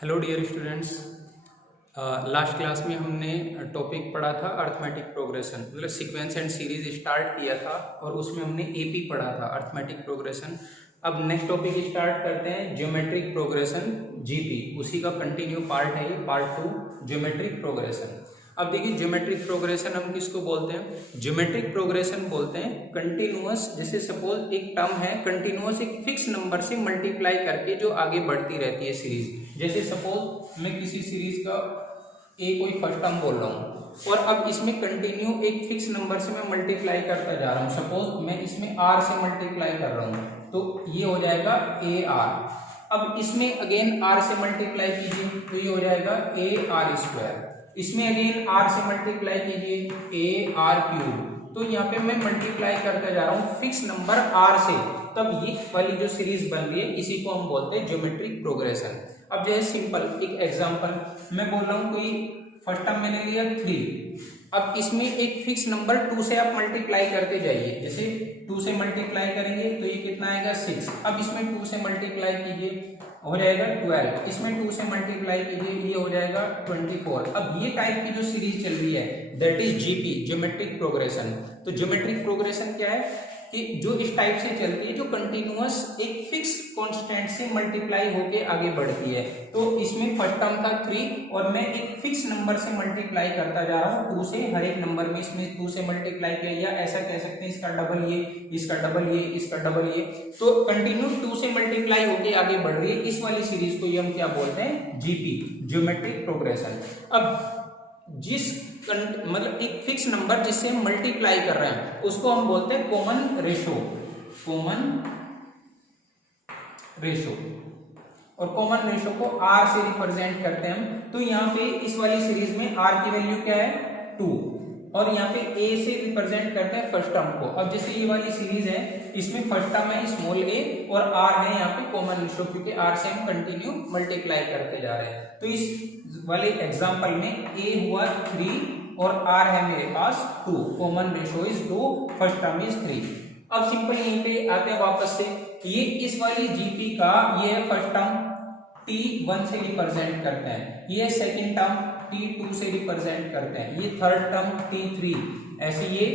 Hello dear students. Last class में हमने topic पढ़ा था अर्थमेटिक प्रोग्रेशन, मतलब सीक्वेंस एंड सीरीज स्टार्ट किया था और उसमें हमने एपी पढ़ा था, अर्थमेटिक प्रोग्रेशन। अब नेक्स्ट टॉपिक स्टार्ट करते हैं ज्योमेट्रिक प्रोग्रेशन, जीपी। उसी का कंटिन्यू पार्ट है ये, पार्ट 2 ज्योमेट्रिक प्रोग्रेशन। अब देखिए ज्योमेट्रिक प्रोग्रेशन हम किसको बोलते हैं? ज्योमेट्रिक प्रोग्रेशन बोलते हैं कंटिन्यूअस, जैसे सपोज एक टर्म है कंटिन्यूअस, एक फिक्स नंबर से मल्टीप्लाई करके जो आगे बढ़ती रहती है सीरीज। जैसे सपोज मैं किसी सीरीज का कोई फर्स्ट टर्म बोल रहा हूँ और अब इसमें कंटिन्यू एक फिक्स नंबर से मैं मल्टीप्लाई करता जा रहा हूँ। सपोज मैं इसमें आर से मल्टीप्लाई कर रहा हूँ तो ये हो जाएगा ए आर। अब इसमें अगेन आर से मल्टीप्लाई कीजिए तो ये हो जाएगा ए आर स्क्वायर। इसमें अगेन आर से मल्टीप्लाई कीजिए ए आर क्यूब। तो यहाँ पे मैं मल्टीप्लाई करता जा रहा हूँ फिक्स नंबर आर से, तब ये वाली जो सीरीज बन रही है इसी को हम बोलते हैं ज्योमेट्रिक प्रोग्रेशन। अब जो है सिंपल एक एग्जांपल मैं बोल रहा हूँ, कोई फर्स्ट टर्म मैंने लिया 3। अब इसमें एक फिक्स नंबर 2 से आप मल्टीप्लाई करते जाइए। जैसे 2 से मल्टीप्लाई करेंगे तो ये कितना आएगा 6। अब इसमें 2 से मल्टीप्लाई कीजिए हो जाएगा 12। इसमें 2 से मल्टीप्लाई कीजिए ये हो जाएगा 24। अब ये टाइप की जो सीरीज चल रही है that is GP, geometric progression. तो ज्योमेट्रिक प्रोग्रेशन क्या है कि जो इस टाइप से चलती है, जो कंटिन्यूअस एक फिक्स कांस्टेंट से मल्टीप्लाई होके आगे बढ़ती है। तो इसमें फर्स्ट टर्म था 3 और मैं एक फिक्स नंबर से मल्टीप्लाई करता जा रहा हूँ 2 से। हर एक नंबर में इसमें 2 से मल्टीप्लाई किया, या ऐसा कह सकते हैं इसका डबल ये, इसका डबल ये, इसका डबल ये। तो कंटिन्यू 2 से मल्टीप्लाई होके आगे बढ़ रही है। इस वाली सीरीज को ये हम क्या बोलते हैं? GP, geometric progression. अब जिस मतलब एक फिक्स नंबर जिससे हम मल्टीप्लाई कर रहे हैं उसको हम बोलते हैं कॉमन रेशो, कॉमन रेशो। और कॉमन रेशो को आर से रिप्रेजेंट करते हैं हम। तो यहाँ पे इस वाली सीरीज में आर की वैल्यू क्या है? 2, और यहाँ पे ए से रिप्रेजेंट करते हैं फर्स्ट टर्म को। अब जैसे ये वाली सीरीज है इसमें फर्स्ट टर्म है स्मॉल ए और आर है यहाँ पे कॉमन रेशो, क्योंकि आर से हम कंटिन्यू मल्टीप्लाई करते जा रहे हैं। तो इस वाले एग्जांपल में ए हुआ 3 और आर है मेरे पास 2, common ratio is 2, first term is 3। अब सिंपल यहीं पे आते हैं वापस से, ये इस वाली जीपी का ये है फर्स्ट टर्म T1 से रिप्रेजेंट करते हैं, ये सेकंड टर्म T2 से रिप्रेजेंट करते हैं, ये थर्ड टर्म T3, ऐसे ये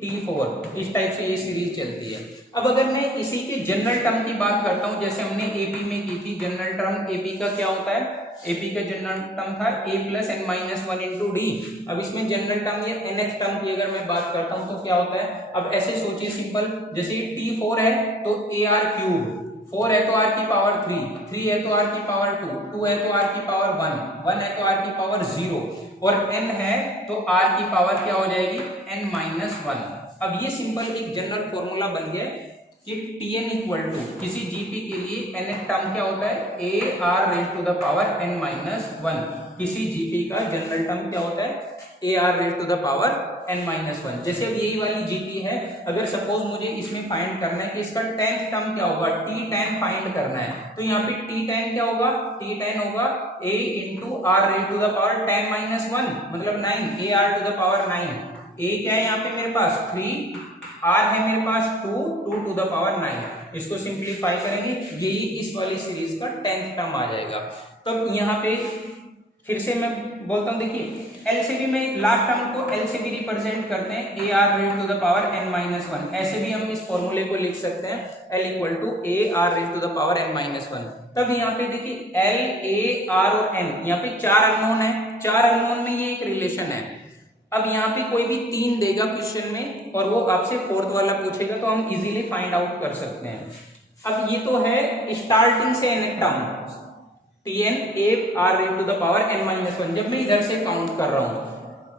T4। इस टाइप से ये सीरीज चलती है। अब अगर मैं इसी के जनरल टर्म की बात करता हूं, जैसे हमने एपी में की थी, जनरल टर्म एपी का क्या होता है? एपी का जनरल टर्म था a plus n minus 1 into d. अब इसमें जनरल टर्म ये nth टर्म की अगर मैं बात करता हूं तो क्या होता है? अब ऐसे सोचिए सिंपल, जैसे T4 है तो ए आर क्यूब, 4 है तो आर की पावर 3, 3 है तो आर की पावर 2, 2 है तो आर की पावर 1, 1 है तो आर की पावर 0, और n है तो आर की पावर क्या हो जाएगी? n minus 1। अब ये सिंपल एक जनरल फॉर्मूला बन गया कि Tn इक्वल टू किसी जीपी के लिए nth टर्म क्या होता है? a r raise to the power n minus 1। किसी जीपी का जनरल टर्म क्या होता है? a r raise to the power n minus 1। जैसे अब यही वाली जीपी है, अगर सपोज मुझे इसमें फाइंड करना है कि इसका 10th टर्म क्या होगा, T10 फाइंड करना है, तो यहाँ पे T10 क्या होगा? T10 होगा a into r raise to the power 10 minus 1, मतलब 9, a r to the power 9। a क्या है यहाँ पे मेरे पास? 3, r है मेरे पास 2, 2 टू द पावर 9। इसको सिंप्लीफाई करेंगे, यही इस वाली सीरीज का 10th टर्म आ जाएगा। तो यहाँ पे फिर से मैं बोलता हूँ, देखिए एल से भी में लास्ट टर्म को एल से भी रिप्रेजेंट करते हैं a r raise to the power n minus 1। ऐसे भी हम इस फॉर्मूले को लिख सकते हैं l equal to a r raise to the power n minus 1। तब यहाँ पे देखिए एल, ए, आर और n, यहाँ पे 4 अननोन है, 4 अननोन में ये एक रिलेशन है। अब यहाँ पे कोई भी 3 देगा क्वेश्चन में और वो आपसे 4th वाला पूछेगा तो हम इजीली फाइंड आउट कर सकते हैं। अब ये तो है स्टार्टिंग से nth term Tn a r raise to the power n minus 1। जब मैं इधर से काउंट कर रहा हूँ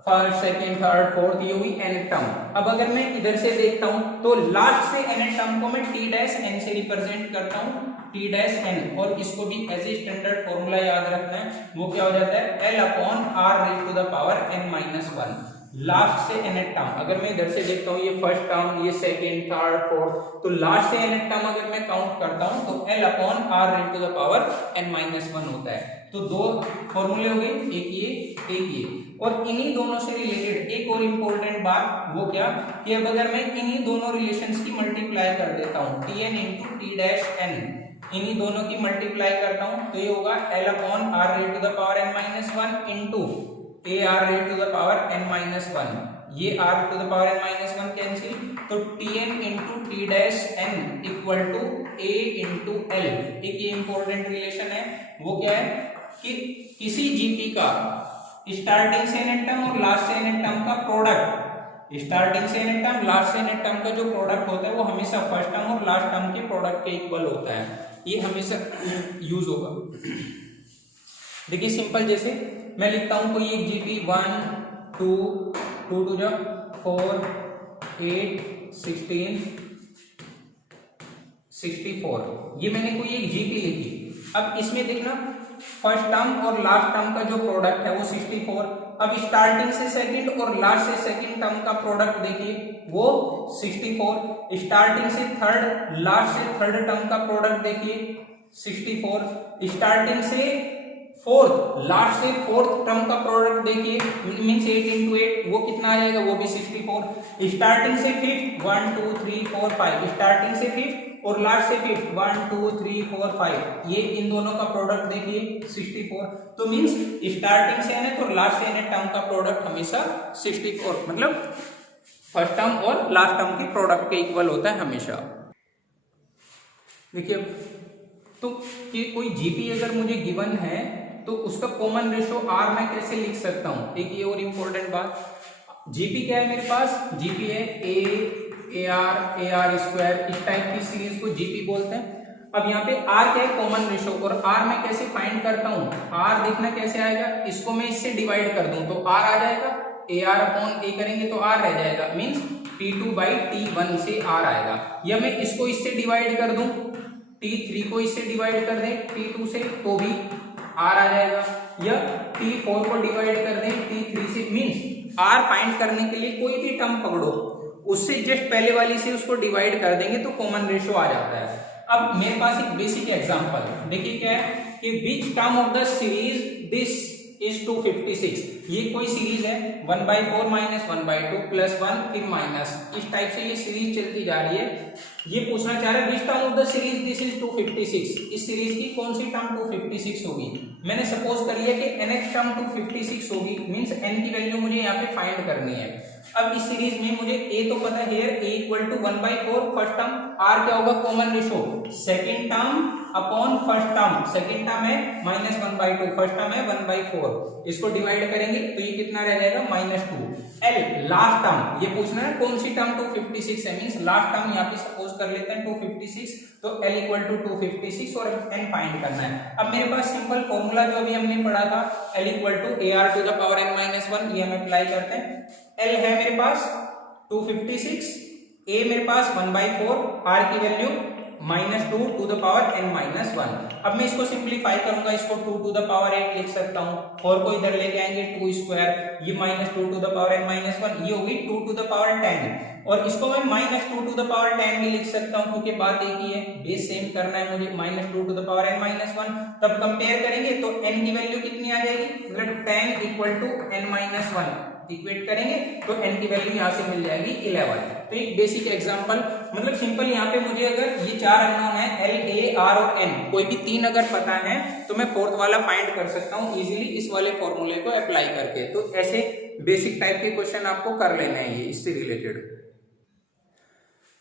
फर्स्ट, सेकंड, थर्ड, फोर्थ, ये हुई nth टर्म। अब अगर मैं इधर से देखता हूँ तो लास्ट से nth टर्म को मैं t डैश n से रिप्रेजेंट करता हूँ, t डैश n, और इसको भी एज ए स्टैंडर्ड फॉर्मूला याद रखना है। वो क्या हो जाता है? l upon r raise to the power n minus 1। Last से nth टर्म, अगर मैं इधर से देखता हूँ ये फर्स्ट टर्म, ये सेकंड, थर्ड, फोर्थ, तो लास्ट से nth टर्म अगर मैं काउंट करता हूँ तो l upon r raise to the power n minus 1 होता है। तो 2 फॉर्मूले हो गए, एक ये, एक ये। और इन्हीं दोनों से रिलेटेड एक और इम्पोर्टेंट बात, वो क्या कि अब अगर मैं इन्हीं दोनों रिलेशंस की मल्टीप्लाई कर देता हूँ Tn into T dash n, इन्हीं दोनों की मल्टीप्लाई करता हूं तो ये होगा L upon r raise to the power n minus one into a r raise to the power n minus one, ये r to the power n minus one cancel, तो Tn into T dash n equal to a into l. एक ये important relation है, वो क्या है कि किसी जीपी का स्टार्टिंग से एन टर्म और लास्ट से एन टर्म का प्रोडक्ट, स्टार्टिंग से एन टर्म लास्ट से एन टर्म का जो प्रोडक्ट होता है वो हमेशा फर्स्ट टर्म और लास्ट टर्म के प्रोडक्ट के इक्वल होता है। ये हमेशा यूज होगा। देखिए सिंपल, जैसे मैं लिखता हूं कोई एक जीपी 1 2 2 टू जा 4 8 16 64, ये मैंने कोई एक जीपी लिखी। अब इसमें देखना फर्स्ट टर्म और लास्ट टर्म का जो प्रोडक्ट है वो 64। अब स्टार्टिंग से सेकंड और लास्ट से सेकंड टर्म का प्रोडक्ट देखिए वो 64। स्टार्टिंग से थर्ड लास्ट से थर्ड टर्म का प्रोडक्ट देखिए 64। स्टार्टिंग से फोर्थ लास्ट से फोर्थ टर्म का प्रोडक्ट देखिए मींस 8 इंटू 8 वो कितना आ जाएगा, वो भी 64। स्टार्टिंग से फिफ्थ 1 2 3 4 5, स्टार्टिंग से फिफ्थ और लास्ट से फिफ्थ 1 2 3 4 5, ये इन दोनों का प्रोडक्ट देखिए 64। तो मींस स्टार्टिंग से एन तो लास्ट से एन टर्म का प्रोडक्ट हमेशा 64, मतलब फर्स्ट टर्म और लास्ट टर्म के प्रोडक्ट के इक्वल होता है हमेशा। देखिए तो कि कोई जीपी अगर मुझे गिवन है तो उसका कॉमन रेशो आर मैं कैसे लिख सकता हूं। एक ये और इंपॉर्टेंट बात, जीपी क्या है मेरे पास, जीपी है ए आर स्क्वायर, इस टाइप की सीरीज को जीपी बोलते हैं। अब यहाँ पे आर क्या है, कॉमन रेशो, और आर मैं कैसे फाइंड करता हूँ, आर देखना कैसे आएगा, इसको मैं इससे डिवाइड कर दूं तो आर आ जाएगा, ए आर अपॉन ए करेंगे तो आर रह जाएगा, मीन्स T2 बाई T1 से आर आएगा। या मैं इसको इससे डिवाइड कर दूं, T3 को इससे डिवाइड कर दें T2 से तो भी आर आ जाएगा, या T4 को डिवाइड कर दें T3 से, मीन्स आर फाइंड करने के लिए कोई भी टर्म पकड़ो उससे जस्ट पहले वाली से उसको डिवाइड कर देंगे तो कॉमन रेशो आ जाता है। अब मेरे पास एक बेसिक एग्जांपल देखिए क्या है कि which term of the series this is 256, ये कोई सीरीज है 1/4 माइनस 1/2 प्लस 1 फिर माइनस, इस टाइप से ये सीरीज चलती जा रही है। ये पूछना चाह रहा है which term of the series this is 256, इस सीरीज की कौन सी टर्म 256 होगी। मैंने सपोज कर लिया कि nth टर्म 256 होगी, मींस n की वैल्यू मुझे यहाँ पे फाइंड करनी है। अब इस सीरीज में मुझे a तो पता है, here a equal to 1/4 first term, r क्या होगा common ratio, second term upon first term, second term है माइनस 1/2, फर्स्ट टर्म है 1/4, इसको डिवाइड करेंगे तो ये कितना रह जाएगा -2। l लास्ट टर्म, ये पूछना है कौन सी टर्म 256 है, मींस लास्ट टर्म यहाँ पे सपोज कर लेते हैं 256, तो l इक्वल टू 256 और n फाइंड करना है। अब मेरे पास सिंपल फॉर्मूला जो अभी हमने पढ़ा था l equal to AR to the power n-1, ये हम अप्लाई करते हैं। l है मेरे पास 256, a मेरे पास 1/4, r की value -2 to the power n-1। अब मैं इसको सिंप्लीफाई करूंगा, इसको 2 टू द पावर 8 लिख सकता हूं, 4 को इधर लेके आएंगे 2 स्क्वायर, ये -2 टू द पावर n-1, ये होगी 2 टू द पावर 10, और इसको मैं -2 टू द पावर 10 भी लिख सकता हूं क्योंकि बात एक ही है, बेस सेम करना है मुझे, -2 टू द पावर n-1। तब कंपेयर करेंगे तो n की वैल्यू कितनी आ जाएगी, मतलब 10 इक्वल टू n-1 इक्वेट करेंगे तो n की वैल्यू यहाँ से मिल जाएगी 11। तो एक बेसिक एग्जांपल, मतलब सिंपल यहाँ पे मुझे अगर ये चार अननोन है L, A, R और N, कोई भी तीन अगर पता है तो मैं फोर्थ वाला फाइंड कर सकता हूँ इजीली इस वाले फॉर्मूले को अप्लाई करके। तो ऐसे बेसिक टाइप के क्वेश्चन आपको कर लेना है ये इससे रिलेटेड।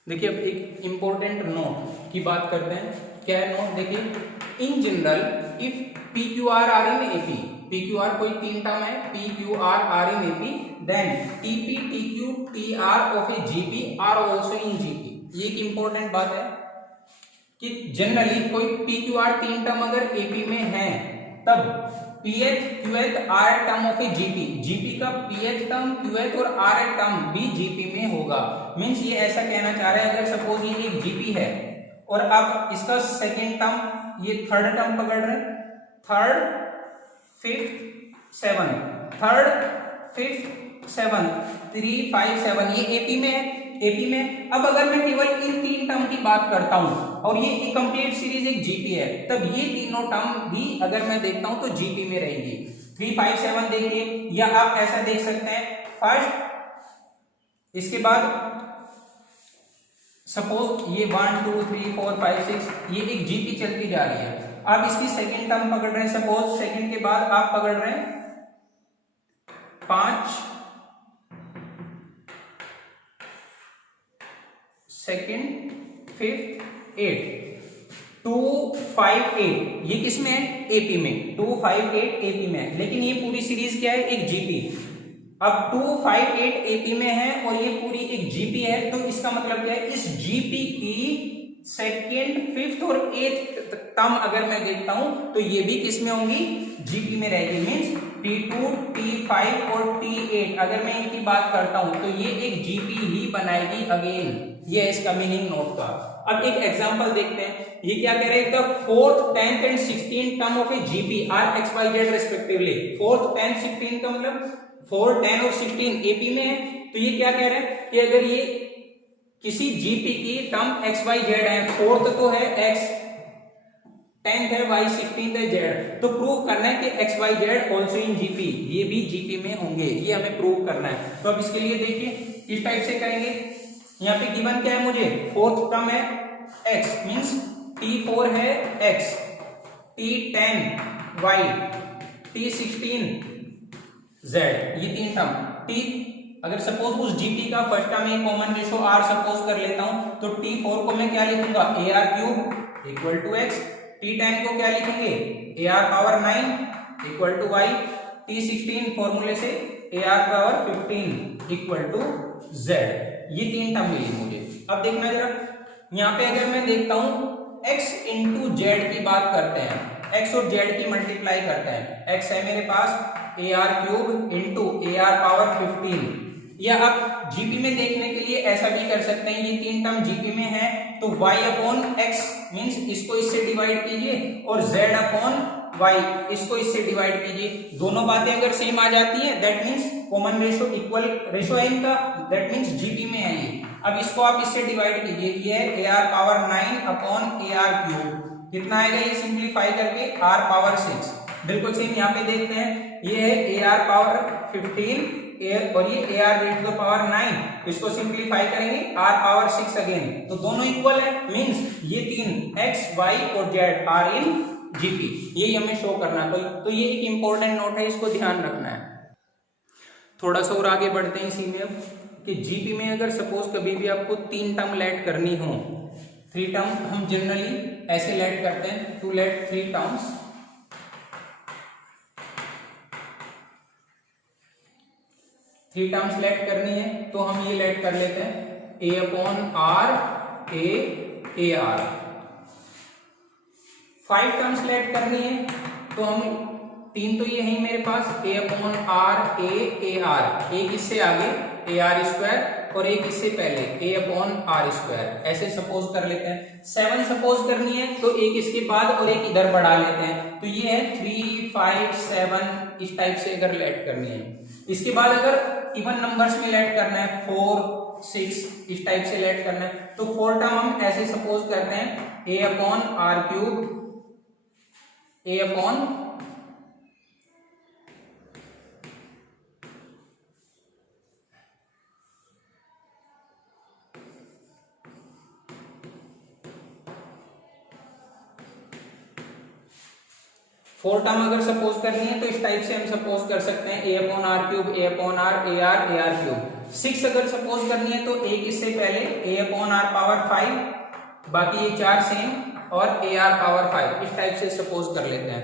देखिए अब एक इंपॉर्टेंट नोट की बात करते हैं, क्या है नोट, देखिए in general if PQR are in AP, PQR कोई तीन टर्म है, PQR are in AP, then TP, TQ, TR of a GP are also in GP। ये एक इंपॉर्टेंट बात है कि जनरली कोई PQR तीन टर्म अगर AP में है तब PH, QH, R term of a GP का PH टर्म, QH और R टर्म भी GP में होगा। मींस ये ऐसा कहना चाह रहे हैं अगर सपोज ये एक GP है और आप इसका सेकेंड टर्म, ये थर्ड टर्म पकड़ रहे हैं, third fifth seven, third fifth seven, 3 5 7, ये AP में है, AP में। अब अगर मैं केवल इन तीन टर्म की बात करता हूं और ये कंप्लीट सीरीज एक GP है, तब ये तीनों टर्म भी अगर मैं देखता हूं तो GP में रहेंगी। 3 5 7 देखिए, या आप ऐसा देख सकते हैं फर्स्ट, इसके बाद सपोज ये 1 2 3 4 5 6 ये एक जीपी चलती जा रही है। आप इसकी सेकंड टर्म पकड़ रहे हैं, सपोज सेकंड के बाद आप पकड़ रहे हैं 5 सेकंड 5 8 2 5 8 ये किसमें है? एपी में। 2 5 8 एपी में है, लेकिन ये पूरी सीरीज क्या है? एक जीपी। अब 2 5 8 एपी में है और ये पूरी एक जीपी है, तो इसका मतलब क्या है? इस जीपी की सेकेंड फिफ्थ और एथ टर्म अगर मैं देखता हूं तो ये भी किसमें होंगी? जीपी में रहेगी। मींस T2 T5 और T8 अगर मैं इनकी बात करता हूं तो ये एक जीपी ही बनाएगी अगेन। ये है इसका मीनिंग नोट का। अब एक एग्जांपल देखते हैं, ये क्या कह रहे हैं? The 4th 10th and 16th term of a GP are x y z respectively. 4th 10th 16th का मतलब 4 10 और 16 एपी में है, तो ये क्या कह रहे हैं कि अगर ये किसी जीपी की टर्म एक्स वाई जेड है, 4th तो है एक्स, 10th है वाई, 16th है जेड, तो प्रूव करना है कि x y z also in GP, ये भी जीपी में होंगे, ये हमें प्रूव करना है। तो अब इसके लिए देखिए किस टाइप से करेंगे। यहाँ पे गिवन क्या है मुझे? 4th टर्म है x, मींस T4 है x, T10 y, T16 z, ये 3 टर्म। T अगर सपोज उस जीपी का फर्स्ट टर्म में कॉमन रेशो r सपोज कर लेता हूं तो T4 को मैं क्या लिखूंगा? AR cube equal to x, T10 को क्या लिखेंगे? AR power 9 equal to y, T16 फॉर्मूले से AR power 15 equal to z। ये 3 टर्म मिली मुझे। अब देखना जरा, यहाँ पे अगर मैं देखता हूं x इंटू जेड की बात करते हैं, x और z की मल्टीप्लाई करते हैं। x है मेरे पास AR cube into AR power 15, या आप जीपी में देखने के लिए ऐसा भी कर सकते हैं, ये 3 टर्म जीपी में है तो y अपॉन x मींस इसको इससे डिवाइड कीजिए और z अपॉन y इसको इससे डिवाइड कीजिए। दोनों बातें अगर सेम आ जाती है that means common ratio equal ratio है इनका, दैट मींस जीपी में है ये। अब इसको आप इससे डिवाइड कीजिए, ये है AR power 9 upon AR cube, कितना आएगा ये सिंप्लीफाई करके? R power 6। बिल्कुल सेम यहाँ पे देखते हैं, ये है AR पावर 15 और ये AR raise to the power 9, इसको सिंप्लीफाई करेंगे R पावर 6 अगेन, तो दोनों इक्वल है, मींस ये 3 x y और z आर इन जीपी, यही हमें शो करना है। तो ये एक इंपॉर्टेंट नोट है, इसको ध्यान रखना है। थोड़ा सा और आगे बढ़ते हैं इसी में कि जीपी में अगर सपोज कभी भी आपको 3 टर्म लेट करनी हो, 3 टर्म हम जनरली ऐसे लेट करते हैं, टू लेट 3 टर्म्स, लेट करनी है तो हम ये लेट कर लेते हैं a upon r a AR। 5 terms let करनी है तो हम 3 तो ये है मेरे पास a upon r a AR, एक इससे आगे AR स्क्वायर और एक इससे पहले a अपॉन R स्क्वायर, ऐसे सपोज कर लेते हैं। 7 सपोज करनी है तो एक इसके बाद और एक इधर बढ़ा लेते हैं, तो ये है 3 5 7, इस टाइप से अगर लेट करनी है। इसके बाद अगर इवन नंबर्स में लेट करना है 4 6, इस टाइप से लेट करना है तो 4 टर्म हम ऐसे सपोज करते हैं a upon R cube a upon 4 term अगर सपोज करनी है तो इस टाइप से हम सपोज कर सकते हैं a upon R cube a upon R AR cube. 6 अगर सपोज करनी है तो एक इससे पहले a अपॉन R पावर 5, बाकी ये 4 सेम और AR पावर 5, इस टाइप से सपोज कर लेते हैं।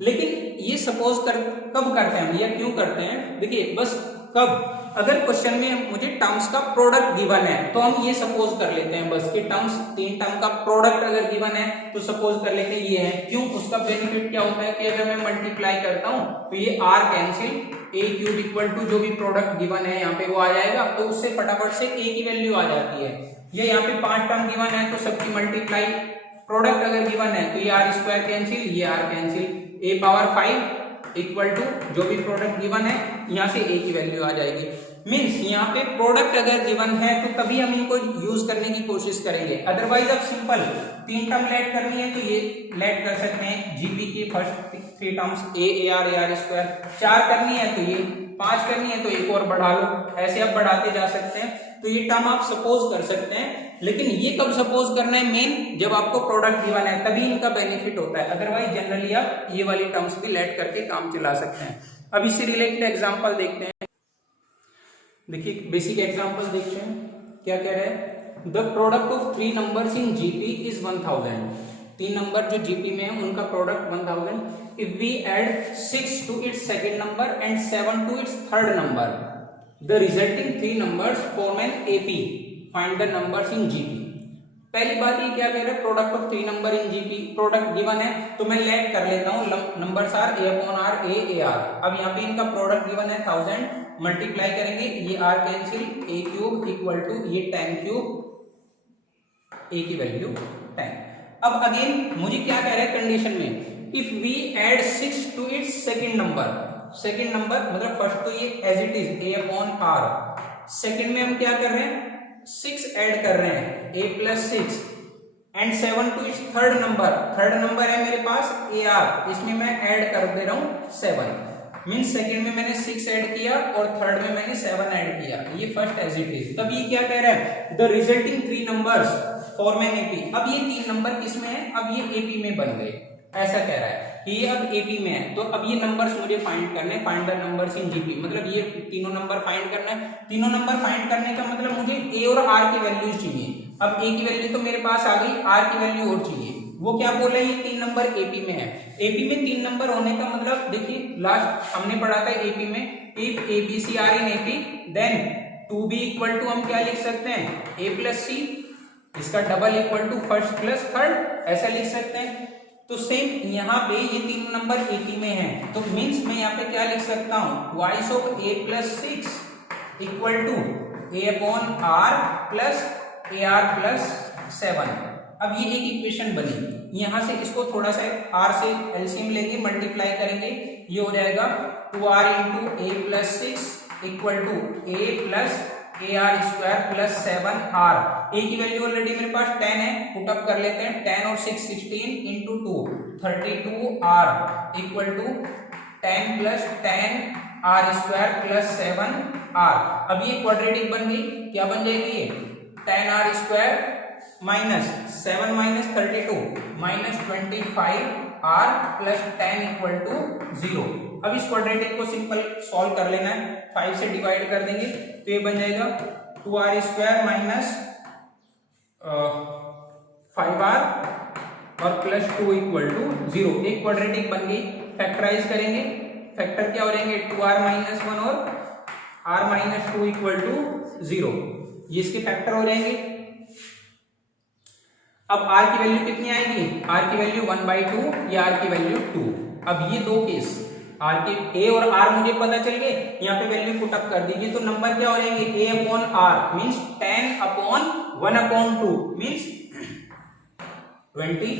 लेकिन ये सपोज कब करते हैं या क्यों करते हैं? देखिए बस कब, अगर क्वेश्चन में मुझे टर्म्स का प्रोडक्ट गिवन है तो हम ये सपोज कर लेते हैं बस कि टर्म्स 3 टर्म का प्रोडक्ट अगर गिवन है तो सपोज कर लेते हैं ये है। क्यों? उसका बेनिफिट क्या होता है कि अगर मैं मल्टीप्लाई करता हूं तो ये r cancel, a cube equal to जो भी प्रोडक्ट गिवन है यहाँ पे वो आ जाएगा, तो उससे फटाफट से a की वैल्यू आ जाती है। ये यहाँ पे 5 टर्म गिवन है तो सबकी मल्टीप्लाई, प्रोडक्ट अगर गिवन है तो ये r स्क्वायर कैंसिल, ये r cancel, a power 5 equal to जो भी प्रोडक्ट गिवन है यहाँ से a की वैल्यू आ जाएगी। मींस यहाँ पे प्रोडक्ट अगर गिवन है तो तभी हम इनको यूज करने की कोशिश करेंगे, अदरवाइज अब सिंपल 3 टर्म लेट करनी है तो ये लेट कर सकते हैं जीपी की first 3 terms a AR square, 4 करनी है तो ये 5 करनी है तो एक और बढ़ा लो, ऐसे आप बढ़ाते जा सकते हैं। तो ये टर्म आप सपोज कर सकते हैं, लेकिन ये कब सपोज करना है मेन, जब आपको प्रोडक्ट गिवन है तभी इनका बेनिफिट होता है, अदरवाइज जनरली आप ये वाली टर्म्स भी लेट करके काम चला सकते हैं। अब इससे रिलेटेड एग्जांपल देखते हैं। देखिए बेसिक एग्जांपल देखते हैं क्या कह रहे हैं। The product of 3 numbers in GP is 1000। 3 number जो जीपी में है उनका product 1000। If we add 6 to its second number and 7 to its third number, the resulting 3 numbers form an AP, find the numbers in GP. पहली बात ये क्या कह रहे हैं, product of 3 number in GP, product given है तो मैं लेट कर लेता हूँ numbers are a upon r a r. अब यहाँ पे इनका प्रोडक्ट गिवन है 1000, मल्टीप्लाई करेंगे, ये r cancel, a cube equal to ये 10 क्यूब, ए की वैल्यू 10। अब अगेन मुझे क्या कह रहा है कंडीशन में, if we add 6 to its second number, second number मतलब फर्स्ट तो ये as it is a upon r, second में हम क्या कर रहे हैं 6 ऐड कर रहे हैं, a plus 6 and 7 to its third number, third number है मेरे पास ए आर, इसमें मैं ऐड कर दे रहा हूं 7, मीन्स सेकंड में मैंने 6 ऐड किया और थर्ड में मैंने 7 ऐड किया, ये फर्स्ट एज इट इज। तब ये क्या कह रहा है, the resulting 3 numbers form an AP. अब ये 3 नंबर किसमें है, अब ये एपी में बन गए, ऐसा कह रहा है कि ये अब एपी में है। तो अब ये नंबर्स मुझे फाइंड करने, find the numbers in GP, मतलब ये तीनों नंबर फाइंड करना है। तीनों नंबर फाइंड करने का मतलब मुझे ए और आर की वैल्यूज चाहिए। अब ए की वैल्यू तो मेरे पास आ गई, आर की वैल्यू और चाहिए। वो क्या बोल रहे हैं, ये 3 नंबर एपी में है। एपी में 3 नंबर होने का मतलब देखिए लास्ट हमने पढ़ा था एपी में, if a b c are in AP then 2b equal to हम क्या लिख सकते हैं, ए प्लस सी, इसका double equal to first plus third, ऐसा लिख सकते हैं। तो सेम यहाँ पे ये 3 नंबर एपी में है, तो मीन्स मैं यहाँ पे क्या लिख सकता हूँ, twice of a plus 6 equal to a upon r plus a r plus 7। अब ये एक इक्वेशन बनी, यहाँ से इसको थोड़ा सा r से एलसीएम लेंगे, मल्टीप्लाई करेंगे, ये हो जाएगा 2r into a plus 6 equal to a plus a r square plus 7r। A की वैल्यू ऑलरेडी मेरे पास 10 है, पुट अप कर लेते हैं, 10 और 6 16 into 2 32r equal to 10 plus 10r square plus 7r। अब ये क्वाड्रेटिक बन गई, क्या बन जाएगी ये 10r square minus 7 minus 32 minus 25r plus 10 equal to 0। अब इस क्वाड्रेटिक को सिंपल सॉल्व कर लेना है, 5 से डिवाइड कर देंगे तो ये बन जाएगा 2r स्क्वायर माइनस 5r और प्लस 2 इक्वल टू 0। एक क्वाड्रेटिक बन गई, फैक्टराइज करेंगे, फैक्टर क्या हो जाएंगे 2r माइनस 1 और r माइनस 2 इक्वल टू 0, ये इसके फैक्टर हो जाएंगे। अब r की वैल्यू कितनी आएगी, r की वैल्यू 1/2 या r की वैल्यू 2। अब ये दो केस r के a और r मुझे पता चल गए, यहाँ पे वैल्यू पुट अप कर दीजिए तो नंबर क्या हो जाएंगे a upon r means 10 upon 1 upon 2 means 20,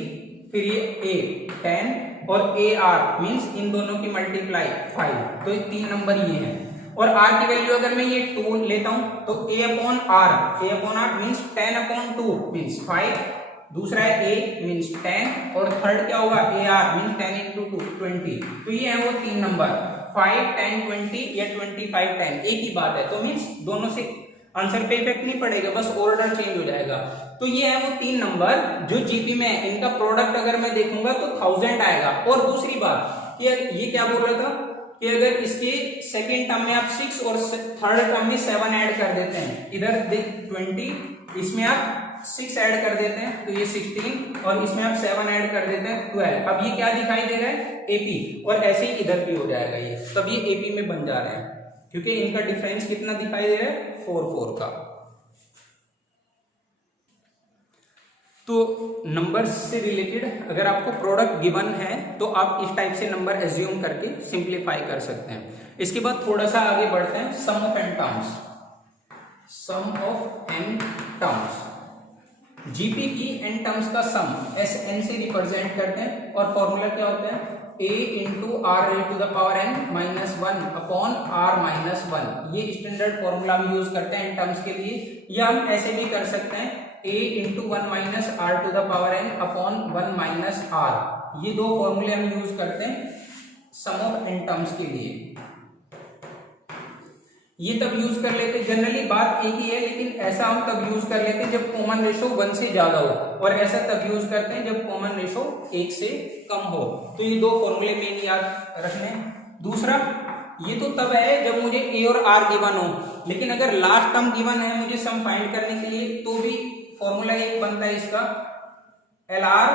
फिर ये a 10 और a r मीन्स इन दोनों की मल्टीप्लाई 5, तो ये 3 नंबर ये हैं। और r की वैल्यू अगर मैं ये 2 लेता हूं तो a upon r means 10 upon 2 means 5, दूसरा है a मीन्स 10 और थर्ड क्या होगा a r मीन्स 10 इंटू 2 20। तो ये है वो 3 नंबर 5 10 20 या 25 10, एक ही बात है। तो मीन्स दोनों से आंसर पे इफेक्ट नहीं पड़ेगा, बस ऑर्डर चेंज हो जाएगा। तो ये है वो 3 नंबर जो जीपी में है, इनका प्रोडक्ट अगर मैं देखूंगा तो 1000 आएगा। और दूसरी बात कि ये क्या बोल रहा था कि अगर इसके सेकेंड टर्म में आप 6 और थर्ड टर्म में 7 ऐड कर देते हैं, इधर देख 20, इसमें आप 6 ऐड कर देते हैं तो ये 16 और इसमें आप 7 ऐड कर देते हैं 12। अब ये क्या दिखाई दे रहा है एपी, और ऐसे ही इधर भी हो जाएगा ये, तब ये एपी में बन जा रहे हैं क्योंकि इनका डिफरेंस कितना दिखाई दे रहा है 4 का। तो नंबर से रिलेटेड अगर आपको प्रोडक्ट गिवन है तो आप इस टाइप से नंबर एज्यूम करके सिंप्लीफाई कर सकते हैं। इसके बाद थोड़ा सा आगे बढ़ते हैं, sum of n terms. Sum of n terms, GP की एन टर्म्स का सम एस एन से रिप्रेजेंट करते हैं और फॉर्मूला क्या होता है a into r raise to the power n minus 1 upon are minus 1। ये स्टैंडर्ड फॉर्मूला हम यूज करते हैं इन टर्म्स के लिए, या हम ऐसे भी कर सकते हैं a into 1 minus r to the power n upon 1 minus r. ये दो फॉर्मूले हम यूज करते हैं सम ऑफ एन टर्म्स के लिए। ये तब यूज कर लेते, जनरली बात एक ही है, लेकिन ऐसा हम तब यूज कर लेते हैं जब कॉमन रेशो 1 से ज्यादा हो, और ऐसा तब यूज करते हैं जब कॉमन रेशो 1 से कम हो। तो ये दो फॉर्मूले मेन याद रखने। दूसरा, ये तो तब है जब मुझे ए और आर गिवन हो, लेकिन अगर लास्ट टर्म गिवन है मुझे सम फाइंड करने के लिए, तो भी फॉर्मूला एक बनता है इसका, L R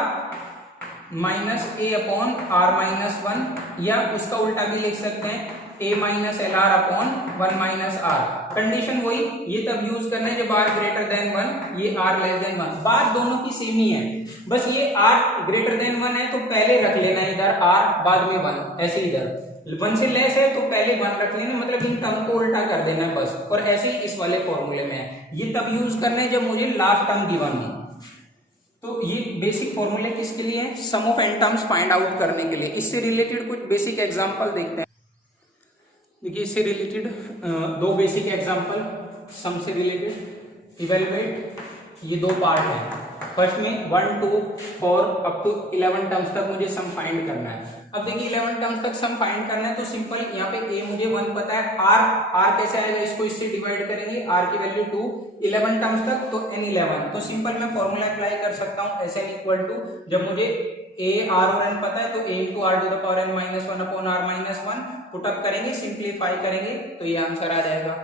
minus A upon are minus 1, या उसका उल्टा भी लिख सकते हैं a minus L R upon 1 minus R. Condition वही, ये तब यूज करना है जब r ग्रेटर देन 1, ये r लेस देन 1। बात दोनों की सेम ही है, बस ये r ग्रेटर देन 1 है तो पहले रख लेना है इधर r, बाद में 1, ऐसे इधर 1 से लेस है तो पहले 1 रख लेना, मतलब इन टर्म को उल्टा कर देना है बस। और ऐसे ही इस वाले फॉर्मूले में है, ये तब यूज करना है जब मुझे लास्ट टर्म गिवन हो। तो ये बेसिक फॉर्मूले किसके लिए है? Sum of n terms find out करने के लिए। इससे रिलेटेड कुछ बेसिक एग्जांपल देखते हैं। देखिए इससे रिलेटेड दो बेसिक एग्जांपल, सम से रिलेटेड इवैल्यूएट। ये दो पार्ट है, फर्स्ट में 1 2 4 अप टू 11 टर्म्स तक मुझे सम फाइंड करना है। अब देखिए 11 टर्म्स तक सम फाइंड करना है तो सिंपल, यहाँ पे a मुझे 1 पता है, r कैसे आएगा, इसको इससे डिवाइड करेंगे, r की वैल्यू 2, 11 टर्म्स तक तो n 11। तो सिंपल मैं फॉर्मूला अप्लाई कर सकता हूँ, Sn इक्वल टू, जब मुझे a r और n पता है तो a into R to the power n minus 1 upon r minus 1, put up करेंगे, सिंप्लीफाई करेंगे तो ये आंसर आ जाएगा।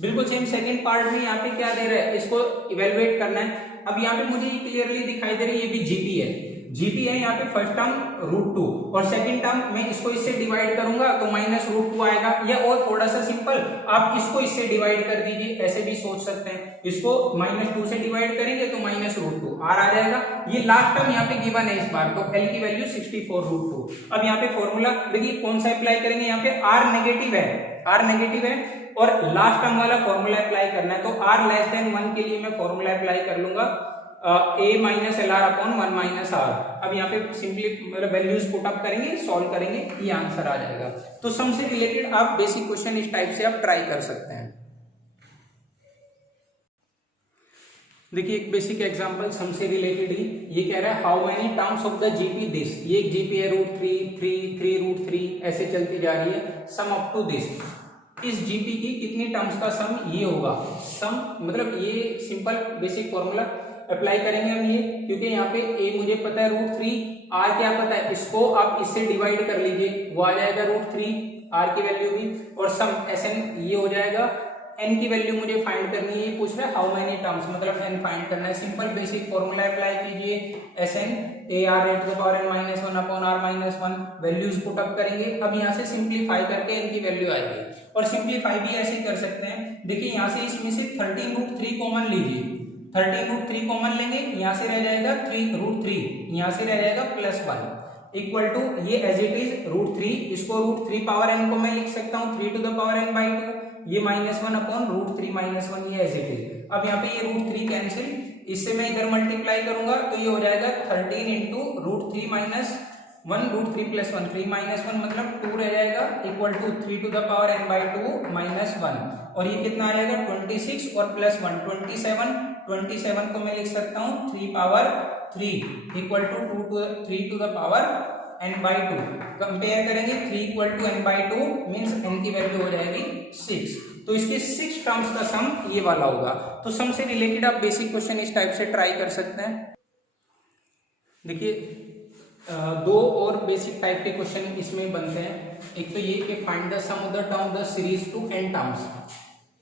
बिल्कुल सेम सेकंड पार्ट में यहाँ पे क्या दे रहा है, इसको इवेलुएट करना है। अब यहाँ पे मुझे क्लियरली दिखाई दे रही है, ये भी जीटी है, जीटी है यहाँ पे फर्स्ट टर्म √2, और सेकंड टर्म मैं इसको इससे डिवाइड करूंगा तो माइनस √2 आएगा। या और थोड़ा सा सिंपल, आप इसको इससे डिवाइड कर दीजिए, ऐसे भी सोच सकते हैं, इसको -2 से डिवाइड करेंगे तो माइनस √2 r आ जाएगा। ये लास्ट टर्म यहाँ पे गिवन है इस बार, तो l की वैल्यू 64√2। अब यहाँ पे फॉर्मूला देखिए कौन सा अप्लाई करेंगे, यहाँ पे r नेगेटिव है, r नेगेटिव है और लास्ट टर्म वाला फॉर्मूला अप्लाई करना है, तो r लेस देन 1 के लिए मैं फॉर्मूला अप्लाई कर लूंगा, a minus L R upon 1 minus R. अब यहाँ पे सिंपली मतलब वैल्यूज पुट अप करेंगे, सॉल्व करेंगे, ये आंसर आ जाएगा। तो सम से रिलेटेड आप बेसिक क्वेश्चन इस टाइप से आप ट्राई कर सकते हैं। देखिए एक बेसिक एग्जांपल सम से रिलेटेड ही, ये कह रहा है how many terms of the GP this, ये एक जीपी है √3 3 3 √3 ऐसे चलती जा रही है, सम अप टू दिस, इस जीपी की कितनी टर्म्स का सम ये होगा। सम मतलब ये सिंपल बेसिक फॉर्मूला अप्लाई करेंगे हम ये, क्योंकि यहाँ पे a मुझे पता है √3, r क्या पता है, इसको आप इससे डिवाइड कर लीजिए, वो आ जाएगा √3, r की वैल्यू भी, और सम Sn ये हो जाएगा, n की वैल्यू मुझे फाइंड करनी है, पूछ रहा है हाउ मेनी टर्म्स, मतलब n फाइंड करना है। सिंपल बेसिक फॉर्मूला अप्लाई कीजिए, Sn ar to the power n minus 1 upon r minus 1, values put up करेंगे। अब यहाँ से सिंप्लीफाई करके n की वैल्यू आएगी, और सिंप्लीफाई भी ऐसे कर सकते हैं। देखिए यहाँ से इसमें से 13√3 कॉमन लीजिए, 13√3 कॉमन लेंगे, यहाँ से रह जाएगा 3√3, यहाँ से रह जाएगा +1 इक्वल टू, ये एज इट इज √3, इसको √3 पावर n को मैं लिख सकता हूँ 3 to the power n by 2, ये -1 अपॉन √3 माइनस 1, ये एज इट इज। अब यहाँ पे ये √3 कैंसिल, इससे मैं इधर मल्टीप्लाई करूंगा तो ये हो जाएगा 13 इंटू √3 माइनस 1, √3 + 1, 3 - 1 मतलब 2 रह जाएगा, equal to 3 to the power n by 2 -1, और ये कितना आ जाएगा 26 और +1 27, 27 को मैं लिख सकता हूँ 3 power 3 equal to 3 to the power n by 2। Compare करेंगे 3 equal to n by 2 means n की वैल्यू हो जाएगी 6, तो इसके 6 टर्म्स का सम ये वाला होगा। तो सम से रिलेटेड आप बेसिक क्वेश्चन इस टाइप से ट्राई कर सकते हैं। देखिए दो और बेसिक टाइप के क्वेश्चन इसमें बनते हैं। एक तो ये कि find the sum of the term of the series to n terms,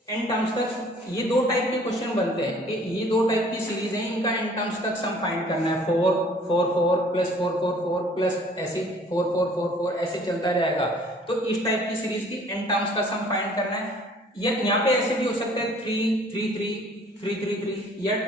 n terms तक ये दो टाइप के क्वेश्चन बनते हैं कि ये दो टाइप की सीरीज है, इनका n टर्म्स तक सम फाइंड करना है, 4 4 4 प्लस 4 4 4 प्लस ऐसे 4 4 4 4 ऐसे चलता जाएगा। तो इस टाइप की सीरीज की n टर्म्स का सम फाइंड करना है। या यहाँ पे ऐसे भी हो सकता है 3 3 3 3 3 3 या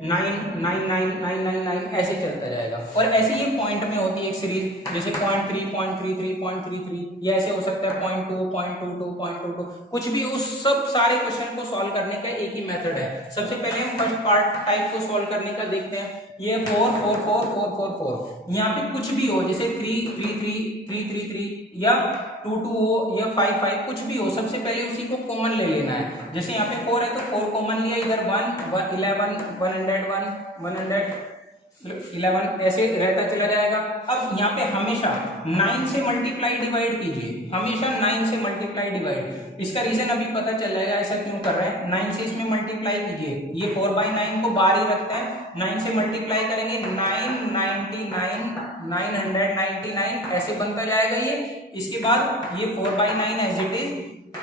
9 9 9 9 9 9 ऐसे चलता जाएगा। और ऐसे ही पॉइंट में होती है एक सीरीज, जैसे 0.3 0.33 0.33, या ऐसे हो सकता है 0.2 0.22 0.22, कुछ भी उस सब सारे क्वेश्चन को सॉल्व करने का एक ही मेथड है। सबसे पहले हम फर्स्ट पार्ट टाइप को सॉल्व करने का देखते हैं। ये 4 4 4 4 4 4, यहाँ पे कुछ भी हो, जैसे 3 3 3 3 3 3 या 2 2 हो या 5 5, कुछ भी हो, सबसे पहले उसी को कॉमन ले लेना है। जैसे यहाँ पे 4 है तो 4 कॉमन लिया, इधर 1 11 101 100 11 ऐसे रहता चला जाएगा। अब यहाँ पे हमेशा 9 से मल्टीप्लाई डिवाइड कीजिए, हमेशा 9 से मल्टीप्लाई डिवाइड। इसका रीजन अभी पता चल जाएगा ऐसा क्यों कर रहे हैं। 9 से इसमें मल्टीप्लाई कीजिए, ये 4/9 को बाहर ही रखते हैं, 9 से मल्टीप्लाई करेंगे 999 999 ऐसे बनता जाएगा ये। इसके बाद ये 4/9 एज इट इज।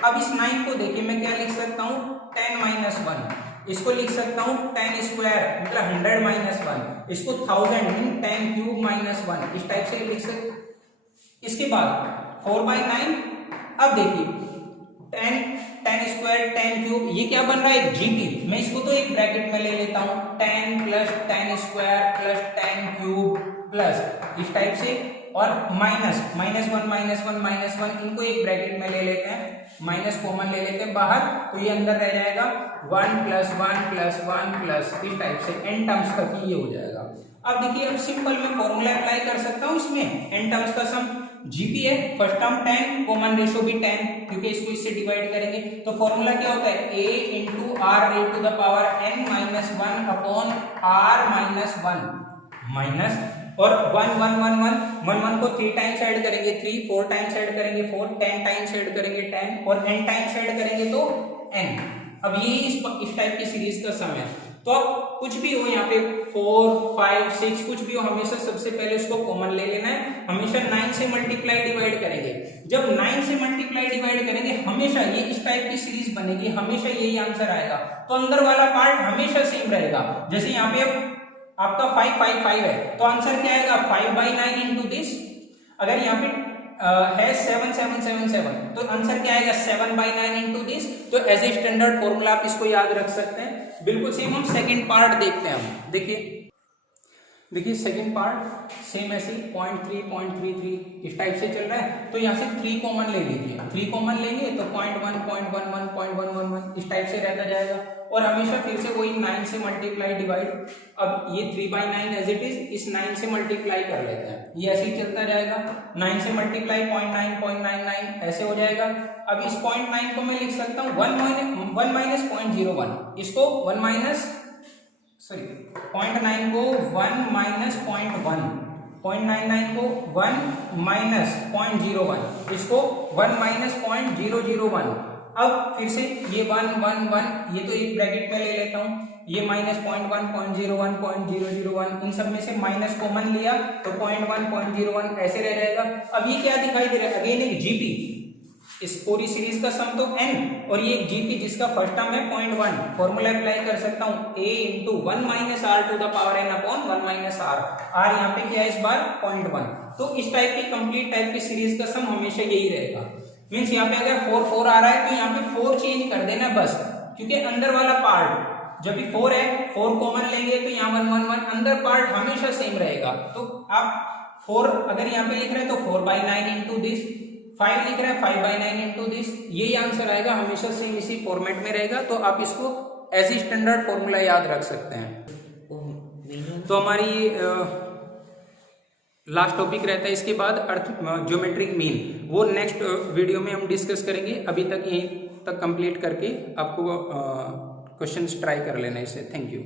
अब इस 9 को देखिए मैं क्या लिख सकता हूँ 10 - 1, इसको लिख सकता हूँ 10 स्क्वायर मतलब 100 - 1, इसको 1000 मीन 10 क्यूब - 1, इस टाइप से लिख सकते। इसके बाद 4/9, अब देखिए 10 स्क्वायर 10 क्यूब, ये क्या बन रहा है जीपी। मैं इसको तो एक ब्रैकेट में ले लेता हूँ 10 + 10 स्क्वायर + 10 क्यूब प्लस इस टाइप से, और माइनस -1 इनको एक ब्रैकेट में ले लेते हैं, माइनस कॉमन ले लेते हैं बाहर, तो ये अंदर रह जाएगा 1 + 1 + 1 प्लस इस टाइप से n टर्म्स तक ये हो जाएगा। अब देखिए अब सिंपल मैं फॉर्मूला अप्लाई कर सकता हूँ इसमें, n टर्म्स का सम जीपी है, फर्स्ट टर्म 10, कॉमन रेशो भी 10 क्योंकि इसको इससे डिवाइड करेंगे, तो फॉर्मूला क्या होता है a × r⁴ n - 1 r - 1 minus, और 1 को 3 टाइम्स ऐड करेंगे 3, 4 टाइम्स ऐड करेंगे 4, 10 टाइम्स ऐड करेंगे 10, और n टाइम्स ऐड करेंगे तो n। अब ये इस टाइप की सीरीज का सम है। तो अब कुछ भी हो यहाँ पे 4, 5, 6 कुछ भी हो, हमेशा सबसे पहले उसको कॉमन ले लेना है, हमेशा 9 से मल्टीप्लाई डिवाइड करेंगे। जब 9 से मल्टीप्लाई डिवाइड करेंगे हमेशा ये इस टाइप की सीरीज बनेगी, हमेशा यही आंसर आएगा। तो अंदर वाला पार्ट हमेशा सेम रहेगा। जैसे यहाँ पे आपका 5 5 5 है, तो आंसर क्या आएगा 5/9 इंटू दिस। अगर यहाँ पे है 7 7 7 7, तो आंसर क्या आएगा 7/9 इंटू दिस। तो एज ए स्टैंडर्ड फॉर्मूला आप इसको याद रख सकते हैं। बिल्कुल सेम हम सेकंड पार्ट देखते हैं। हम देखिए सेकंड पार्ट सेम ऐसे 0.3 0.33 इस टाइप से चल रहा है, तो यहाँ से 3 कॉमन ले लीजिए, 3 कॉमन लेंगे तो 0.1 0.11 0.111 इस टाइप से रहता जाएगा, और हमेशा फिर से वही 9 से मल्टीप्लाई डिवाइड। अब ये 3/9 एज इट इज, इस 9 से मल्टीप्लाई कर लेते हैं, ये ऐसे ही चलता जाएगा। 9 से मल्टीप्लाई 0.9 ऐसे हो जाएगा। अब इस 0.9 को मैं लिख सकता हूँ 1 - 0.01, इसको 0.9 को 1 - 0.1, 0.99 को 1 - 0.01, इसको 1 - 0.001। अब फिर से ये 1 1 1, ये तो एक ब्रैकेट में ले लेता हूँ, ये -0.1 0.01 0.001, इन सब में से माइनस कॉमन लिया तो 0.1 0.01 ऐसे रह जाएगा। अब ये क्या दिखाई दे रहा है, अगेन एक जीपी, इस पूरी सीरीज का सम तो n, और ये जीपी जिसका फर्स्ट टर्म है 0.1, फॉर्मूला अप्लाई कर सकता हूँ a × 1 - r⁴n/1 - r, r यहाँ पे क्या है इस बार 0.1। तो इस टाइप की कंप्लीट टाइप की सीरीज का सम हमेशा यही रहेगा। मीन्स यहाँ पे अगर 4 4 आ रहा है तो यहाँ पे 4 चेंज कर देना बस, क्योंकि अंदर वाला पार्ट जब भी 4 है 4 कॉमन लेंगे तो यहाँ 1 1 1, अंदर पार्ट हमेशा सेम रहेगा। तो आप 4 अगर यहाँ पे लिख रहे हैं तो 4/9 इंटू दिस, 5 लिख रहे हैं 5/9 इंटू दिस, यही आंसर आएगा, हमेशा सेम इसी फॉर्मेट में रहेगा। तो आप इसको एज ए स्टैंडर्ड फॉर्मूला याद रख सकते हैं। तो हमारी लास्ट टॉपिक रहता है इसके बाद ज्योमेट्रिक मीन, वो नेक्स्ट वीडियो में हम डिस्कस करेंगे। अभी तक यहीं तक कंप्लीट करके आपको क्वेश्चंस ट्राई कर लेना इससे। Thank you.